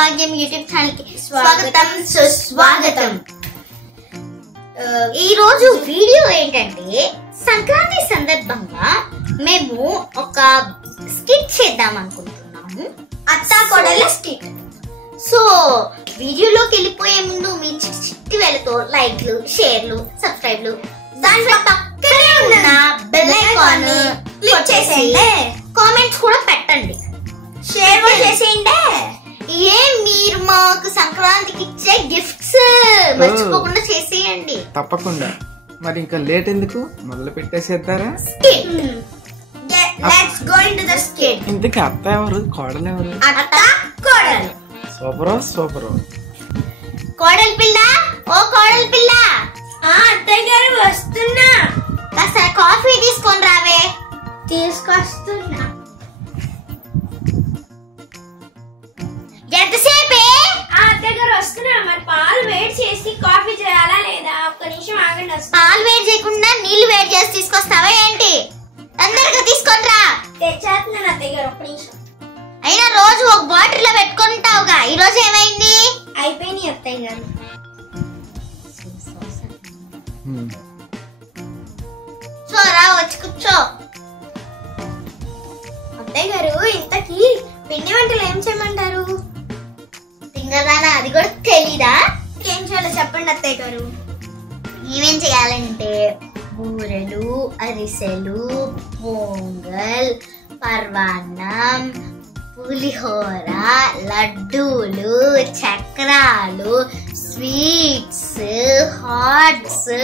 భాగ్యం YouTube channel కి స్వాగతం సుస్వాగతం. ఈ రోజు వీడియో ఏంటంటే సంక్రాంతి సందర్భంగా మేము ఒక స్కిట్ చేద్దాం అనుకుంటున్నాము, అత్తా కోడళ్ళ స్కిట్. సో వీడియోలోకి వెళ్ళిపోయే ముందు మీ చిట్టి వేలతో లైక్లు, షేర్లు, సబ్స్క్రైబ్లు, దాంట్లో పక్కనే ఉన్న బెల్ ఐకాన్ క్లిక్ చేసేయండి. కామెంట్స్ కూడా పెట్టండి, షేర్ కూడా చేసేయండి. మీరు మాకు సంక్రాంతికి ఇచ్చే గిఫ్ట్స్ మర్చిపోకుండా చేసేయండి తప్పకుండా. మరి ఇంకా లేట్ ఎందుకు, మొదలు పెట్టేసేద్దారా? Let's go into the skit. ఇంతకీ అత్త ఎవరు, కోడలు ఎవరు? అత్త కోడలు. సూపరో సూపరో. కోడలు పిల్ల, ఓ కోడలు పిల్ల. అత్తయ్య గారు వస్తున్నా, కాస్త కాఫీ తీసుకొని రావే. తీసుకొస్తున్నా. ఎంతసేపే? అత్తయ్య గారు వస్తున్నా. మరి పాలు వేడి చేసి కాఫీ చేయాలా లేదా? ఒక్క నిమిషం ఆగండి. పాలు వేడి చేయకుండా నీళ్లు వేడి చేసి తీసుకొస్తావా ఏంటి? తొందరగా తీసుకొని రా. తెచ్చేస్తున్నాను అత్తయ్య గారు, ఒక్క నిమిషం. అయినా రోజు ఒక బాటిల్ లో పెట్టుకుంటావుగా, ఈ రోజు ఏమైంది? అయిపోయినాయి అత్తయ్య గారు. చూరా, వచ్చి కూర్చో. అత్తయ్య గారు, ఇంతకీ పిండి వంటలు ఏం చేయమంటారు? తింగదానా, అది కూడా తెలీదా? ఏం చేయాలో చెప్పండి అత్తయ్య గారు. ఏమేం చేయాలంటే బూరెలు, అరిసెలు, పొంగల్, పర్వాన్నం, పులిహోర, లడ్డూలు, చక్రాలు, స్వీట్స్, హాట్స్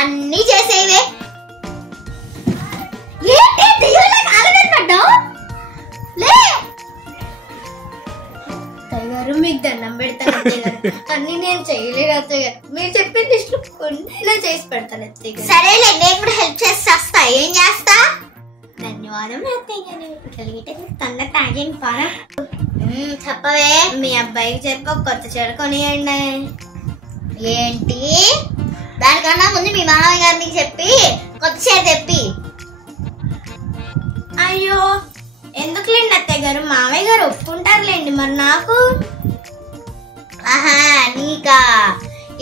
అన్ని చేసేవే. అత్తయ్య గారు, మీకు దండం పెడతాను అత్తయ్య గారు. అన్ని నేను చేయలేదు అత్తయ్య గారు. మీరు చెప్పిన లిస్టు కొన్నిలా చేసి పెడతాను అత్తయ్య గారు. సరేలే, నేను కూడా హెల్ప్ చేస్తా. ఏం చేస్తా? ధన్యవాదం అత్తయ్య గారు. కలిగితే తొందర తాగేయండి పారా. చెప్పవే. మీ అబ్బాయికి చెప్పి ఒక కొత్త చీర కొనియండి. ఏంటి? దానికన్నా ముందు మీ మామయ్య గారికి చెప్పి కొత్త చీర తెప్పి. అయ్యో, ఎందుకులేండి అత్తయ్య గారు, మామయ్య గారు ఒప్పుకుంటారులేండి. మరి నాకు? ఆహా, నీకా?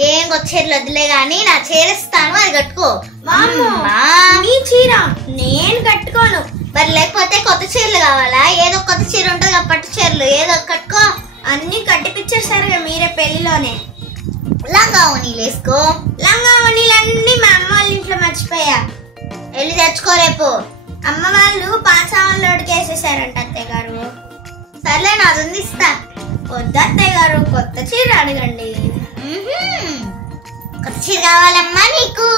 ఏం కొత్త చీరలు వద్దులే గాని నా చీర ఇస్తాను, అది కట్టుకో. మీ చీర నేను కట్టుకోను. మరి లేకపోతే కొత్త చీరలు కావాలా? ఏదో కొత్త చీర ఉంటుంది కదా, పట్టు చీరలు, ఏదో కట్టుకో. అన్ని కట్టిపిచ్చేస్తారు మీరే పెళ్లిలోనే. లంగా ఓనీలు వేసుకో. లంగా ఓనీలన్నీ మా అమ్మ వాళ్ళ ఇంట్లో మర్చిపోయా. వెళ్ళి తెచ్చుకో రేపు. అమ్మ వాళ్ళు పాసావల్లోడికి వేసేసారంట అత్తయ్య గారు. సర్లే, నాది ఇస్తా. వద్దు అత్తయ్య గారు, కొత్త చీర అడగండి. కొత్త చీర కావాలమ్మా నీకు?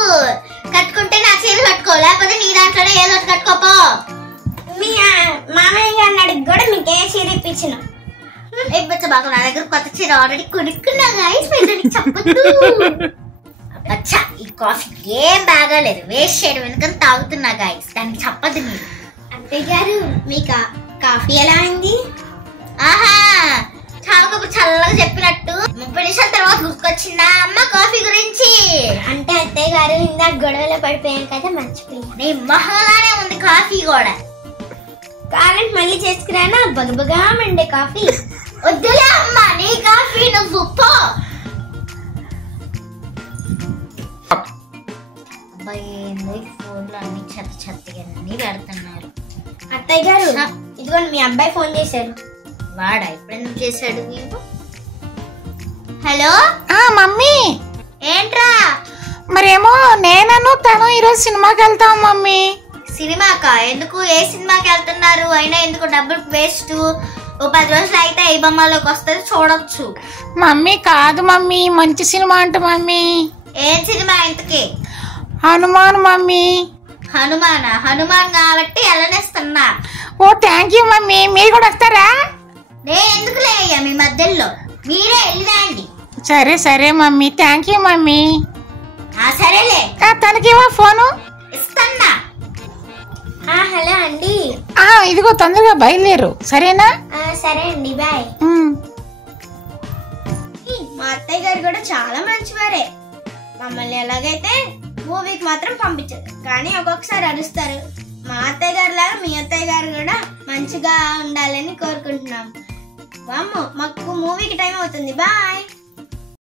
కట్టుకుంటే నా చీర కట్టుకో, లేకపోతే నీ దాంట్లోనే ఏదో ఒకటి కట్టుకోపో. మీ మామయ్య గారిని అడిగి కూడా మీకు ఏ చీర ఇప్పించిన? ఇప్పచ్చు బాగా, నా దగ్గర కొత్త చీర ఆల్రెడీ కొనుక్కున్నా గాయస్, చెప్పద్దు. అచ్చా, ఈ కాఫీ ఏం బాగాలేదు, వేస్ట్ చేయడం ఎందుకని తాగుతున్నా గాయస్, దానికి చెప్పదు మీరు. అత్తయ్య గారు, మీకు కాఫీ ఎలా అయింది? ఆహా, చావుకు చల్లగా చెప్పినట్టు 30 నిమిషాల తర్వాత గుర్తుకొచ్చిందా అమ్మ కాఫీ గురించి? అంటే అత్తయ్య గారు, ఇందాక గొడవలో పడిపోయాను కదా, మర్చిపోయాను. నీ మొహంలానే ఉంది కాఫీ కూడా. కావాలంటే మళ్ళీ చేసుకురానా? బగబగా మండే కాఫీ. వద్దులే అమ్మ, నీ కాఫీ నువ్వు పో. ఫోన్ లో అన్ని చెత్తగా పెడుతున్నారు. అత్తయ్య గారు, ఇదిగోండి మీ అబ్బాయి ఫోన్ చేశారు. వాడా? ఎప్పుడెందుకు చేశాడు? Hello mummy. ఏంట్రా? మరేమో నేనను తను ఈరోజు సినిమాకి వెళ్తాం మమ్మీ. సినిమాకా? ఎందుకు? ఏ సినిమాకి వెళ్తున్నారు? అయినా ఎందుకు డబ్బులు వేస్ట్? ఓ 10 రోజులు అయితే ఈ బొమ్మలోకి వస్తుంది, చూడొచ్చు. మమ్మీ కాదు మమ్మీ, మంచి సినిమా అంట మమ్మీ. ఏం సినిమా ఇంతకి? హనుమాన్ మమ్మీ. హనుమానా? హనుమాన్ కాబట్టి వెళ్ళనేస్తున్నా. ఓ థ్యాంక్ యూ మమ్మీ. మీరు కూడా వస్తారా? నేను ఎందుకులే అయ్యా మీ మధ్యలో, మీరే వెళ్ళిరండి. సరే సరే మమ్మీ, థ్యాంక్ యూ మమ్మీ. సరేలే. తనకేమో ఫోను ఇస్తున్నా. హలో అండి. ఇదిగో తొందరగా బయలుదేరు, సరేనా? సరే అండి, బాయ్. మా అత్తయ్య గారు కూడా చాలా మంచివారే. మమ్మల్ని ఎలాగైతే మూవీకి మాత్రం పంపించారు, కానీ ఒక్కొక్కసారి అరుస్తారు. మా అత్తయ్య గారు లాగా మీ అత్తయ్య గారు కూడా మంచిగా ఉండాలని కోరుకుంటున్నాం. వామ్మో మాకు మూవీకి టైం అవుతుంది బాయ్.